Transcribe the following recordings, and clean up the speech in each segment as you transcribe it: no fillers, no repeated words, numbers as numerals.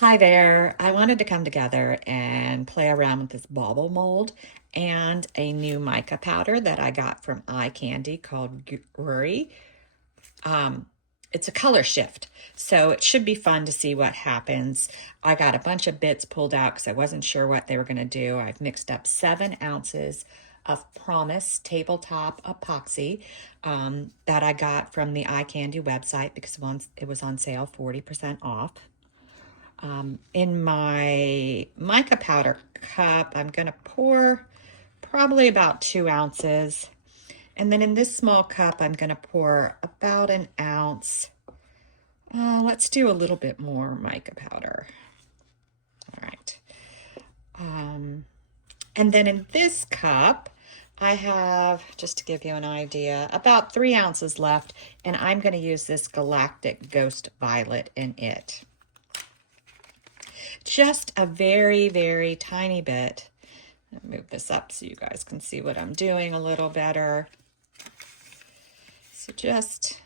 Hi there. I wanted to come together and play around with this bauble mold and a new mica powder that I got from Eye Candy called Guri. Um, it's a color shift, so it should be fun to see what happens. I got a bunch of bits pulled out because I wasn't sure what they were going to do. I've mixed up 7 ounces of Promise tabletop epoxy that I got from the Eye Candy website because once it was on sale 40% off. In my mica powder cup, I'm going to pour probably about 2 ounces. And then in this small cup, I'm going to pour about an ounce. Let's do a little bit more mica powder. All right. And then in this cup, I have, just to give you an idea, about 3 ounces left. And I'm going to use this Galactic Ghost Violet in it. Just a very, very tiny bit. I'll move this up so you guys can see what I'm doing a little better. So just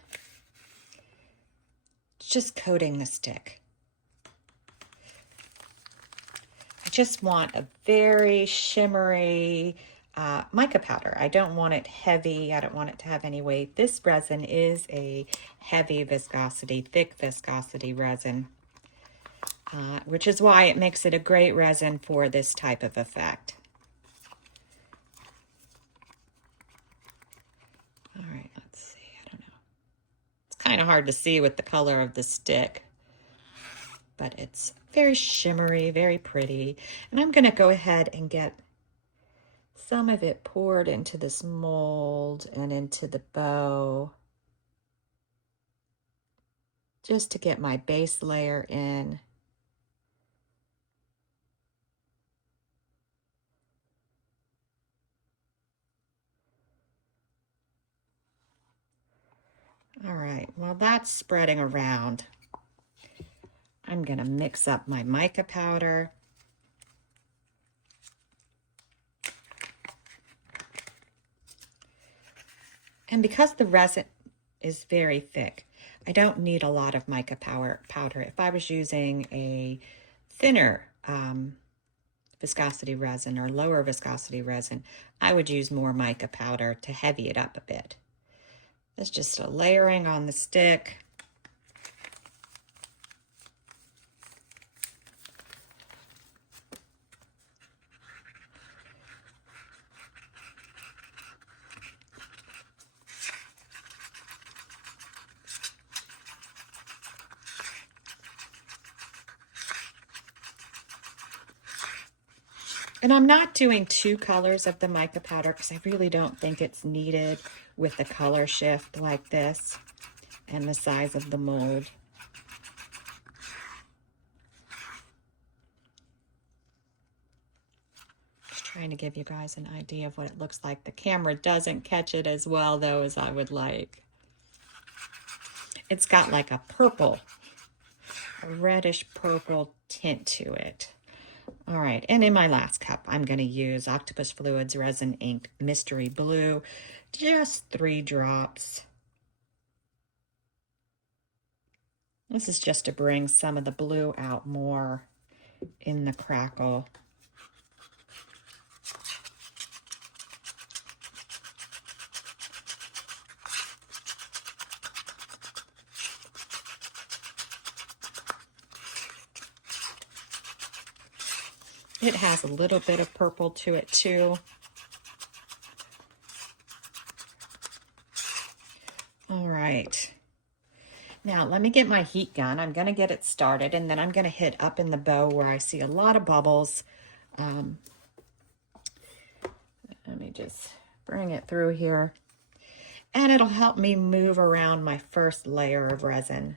coating the stick. I just want a very shimmery mica powder. I don't want it heavy. I don't want it to have any weight. This resin is a heavy viscosity, thick viscosity resin. Which is why it makes it a great resin for this type of effect. All right, let's see, I don't know. It's kind of hard to see with the color of the stick, but it's very shimmery, very pretty. And I'm gonna go ahead and get some of it poured into this mold and into the bow, just to get my base layer in. All right, while that's spreading around, I'm gonna mix up my mica powder. And because the resin is very thick, I don't need a lot of mica powder. If I was using a thinner viscosity resin or lower viscosity resin, I would use more mica powder to heavy it up a bit. It's just a layering on the stick. And I'm not doing 2 colors of the mica powder because I really don't think it's needed with the color shift like this and the size of the mold. Just trying to give you guys an idea of what it looks like. The camera doesn't catch it as well though as I would like. It's got like a purple, a reddish purple tint to it. All right, and in my last cup, I'm going to use Octopus Fluids Resin Ink Mystery Blue, just 3 drops. This is just to bring some of the blue out more in the crackle. It has a little bit of purple to it too. All right. Now let me get my heat gun. I'm going to get it started and then I'm going to hit up in the bow where I see a lot of bubbles. Let me just bring it through here. And it'll help me move around my first layer of resin.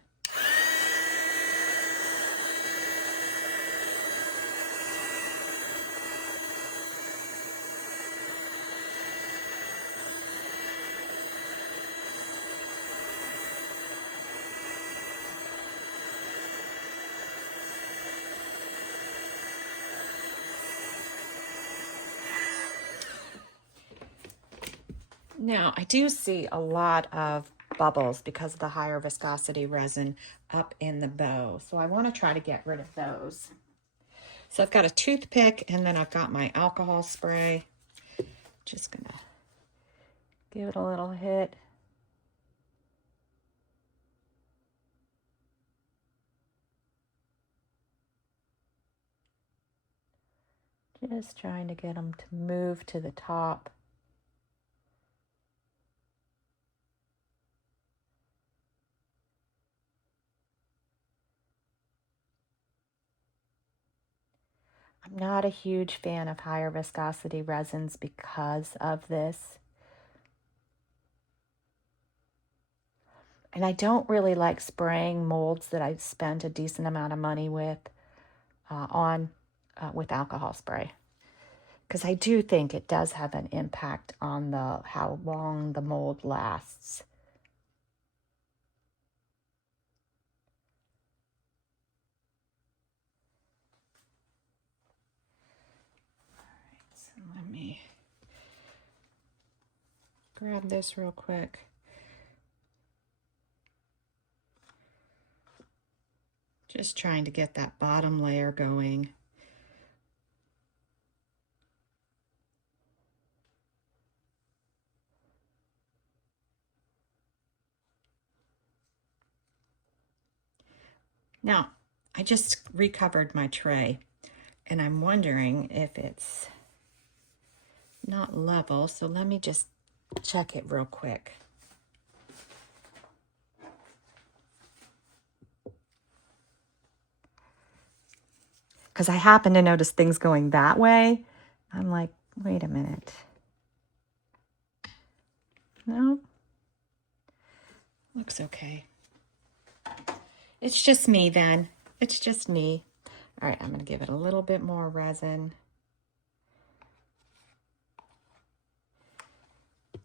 Now, I do see a lot of bubbles because of the higher viscosity resin up in the bow. So I want to try to get rid of those. So I've got a toothpick and then I've got my alcohol spray. Just gonna give it a little hit. Just trying to get them to move to the top. I'm not a huge fan of higher viscosity resins because of this. And I don't really like spraying molds that I spent a decent amount of money with with alcohol spray, because I do think it does have an impact on how long the mold lasts. All right, so let me grab this real quick. Just trying to get that bottom layer going. Now, I just recovered my tray, and I'm wondering if it's not level, so let me just check it real quick. Because I happen to notice things going that way. I'm like, wait a minute. No, looks okay. It's just me then. It's just me. All right, I'm going to give it a little bit more resin.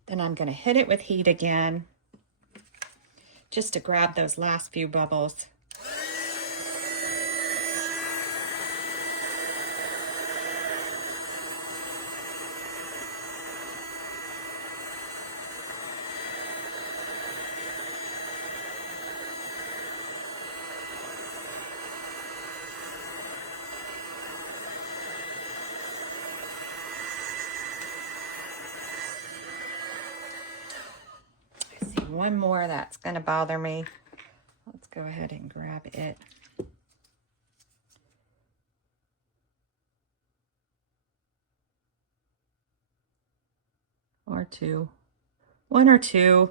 Then I'm going to hit it with heat again, just to grab those last few bubbles. One more that's going to bother me. Let's go ahead and grab it. Or two. One or two.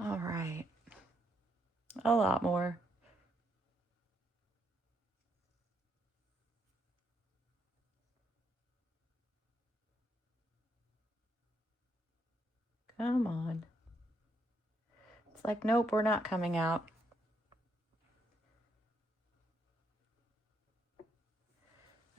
All right. A lot more. Come on. It's like, nope, we're not coming out.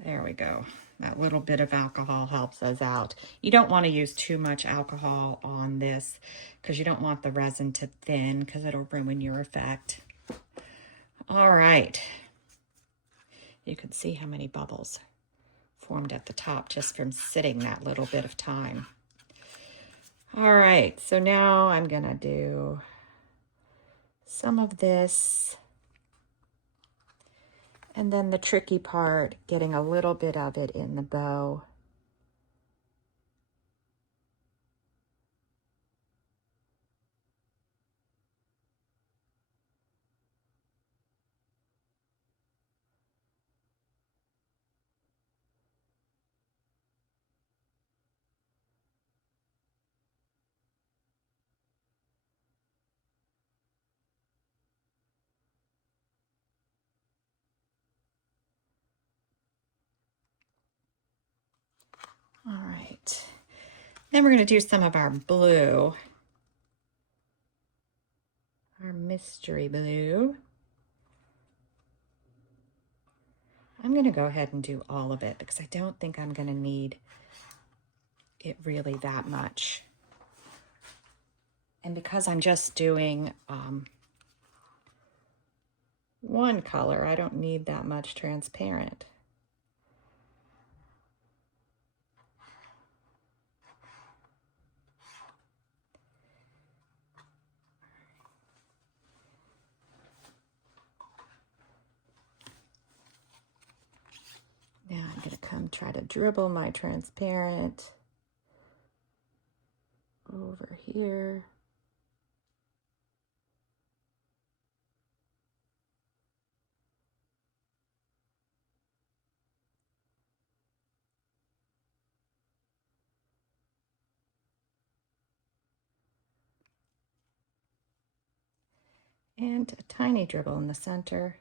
There we go. That little bit of alcohol helps us out. You don't want to use too much alcohol on this because you don't want the resin to thin because it'll ruin your effect. All right. You can see how many bubbles formed at the top just from sitting that little bit of time. All right, so now I'm gonna do some of this, and then the tricky part, getting a little bit of it in the bow. All right, then we're gonna do some of our blue, our mystery blue. I'm gonna go ahead and do all of it because I don't think I'm gonna need it really that much. And because I'm just doing one color, I don't need that much transparent. try to dribble my transparent over here. And a tiny dribble in the center.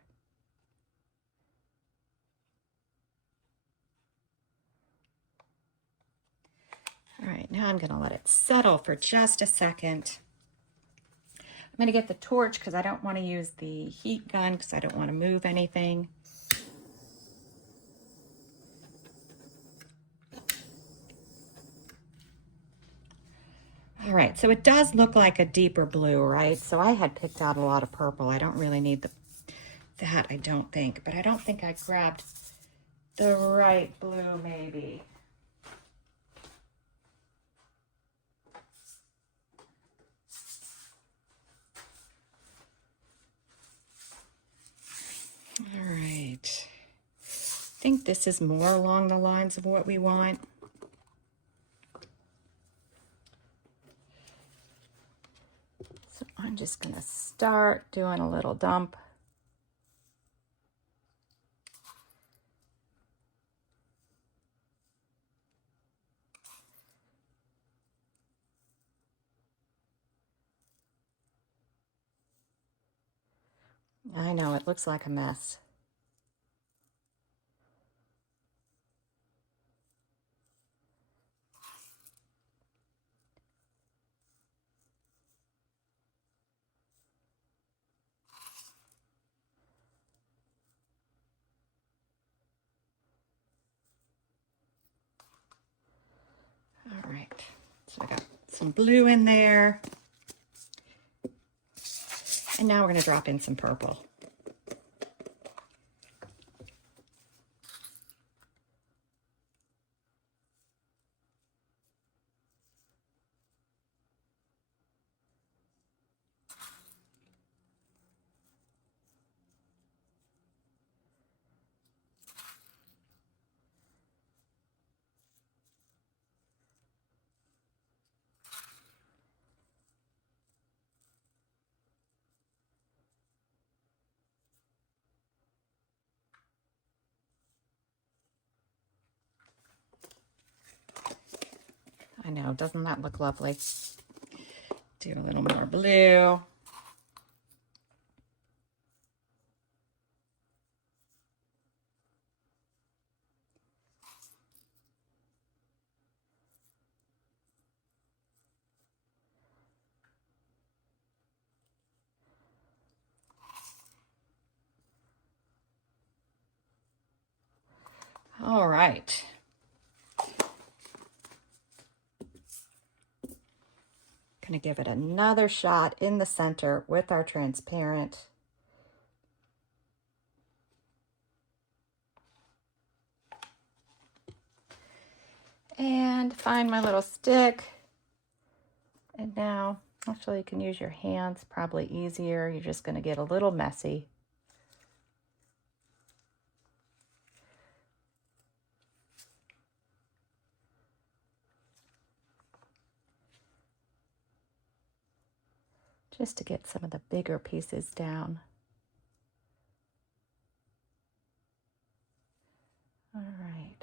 All right, now I'm gonna let it settle for just a second. I'm gonna get the torch because I don't want to use the heat gun because I don't want to move anything. All right, so it does look like a deeper blue, right? So I had picked out a lot of purple. I don't really need that, I don't think, but I don't think I grabbed the right blue maybe. All right, I think this is more along the lines of what we want. So I'm just gonna start doing a little dump. I know, it looks like a mess. All right, so I got some blue in there. And now we're going to drop in some purple. I know, doesn't that look lovely? Do a little more blue. All right. Gonna give it another shot in the center with our transparent. And find my little stick. And now, actually you can use your hands, probably easier. You're just gonna get a little messy. Just to get some of the bigger pieces down. All right.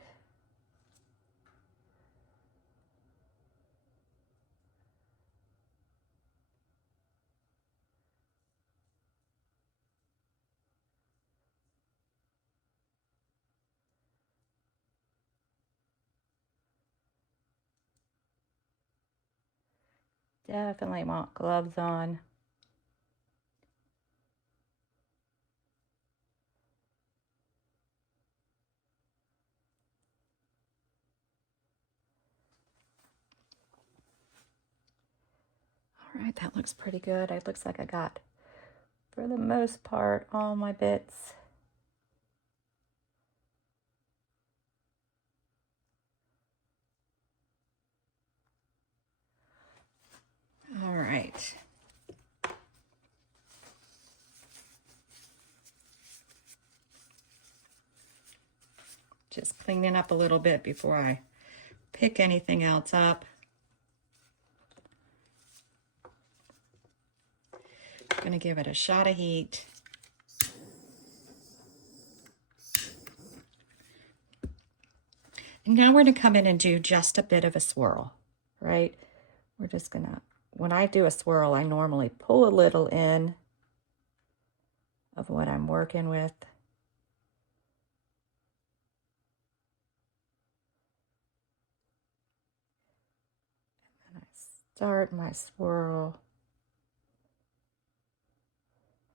Definitely want gloves on. All right, that looks pretty good. It looks like I got, for the most part, all my bits. All right. Just cleaning up a little bit before I pick anything else up. I'm going to give it a shot of heat. And now we're going to come in and do just a bit of a swirl, right? We're just going to, when I do a swirl, I normally pull a little in of what I'm working with. And I start my swirl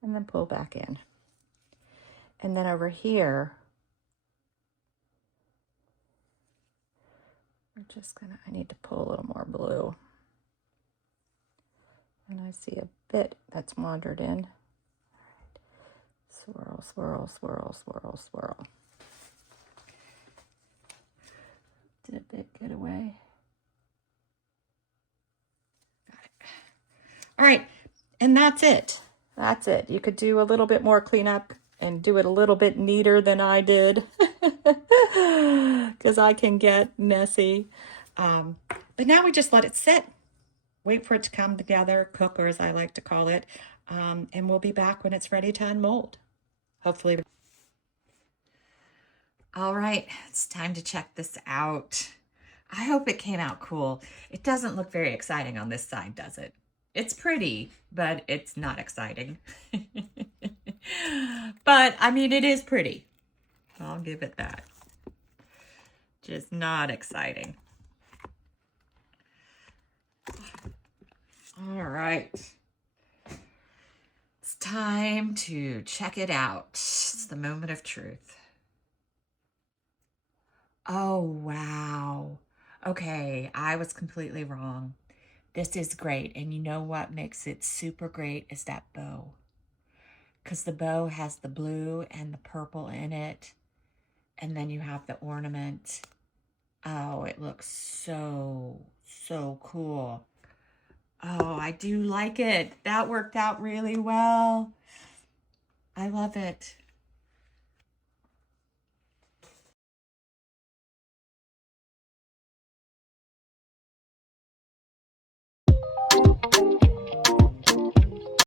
and then pull back in. And then over here, we're just gonna, I need to pull a little more blue. And I see a bit that's wandered in. All right. Swirl, swirl, swirl, swirl, swirl. Did a bit get away? Got it. All right, and that's it. That's it. You could do a little bit more cleanup and do it a little bit neater than I did, because I can get messy. But now we just let it sit. Wait for it to come together, cook, or as I like to call it, and we'll be back when it's ready to unmold, hopefully. All right, it's time to check this out. I hope it came out cool. It doesn't look very exciting on this side, does it? It's pretty, but it's not exciting. But, I mean, it is pretty. I'll give it that. Just not exciting. All right. It's time to check it out. It's the moment of truth. Oh, wow. Okay, I was completely wrong. This is great. And you know what makes it super great is that bow. Because the bow has the blue and the purple in it. And then you have the ornament. Oh, it looks so, so cool. Oh, I do like it. That worked out really well. I love it.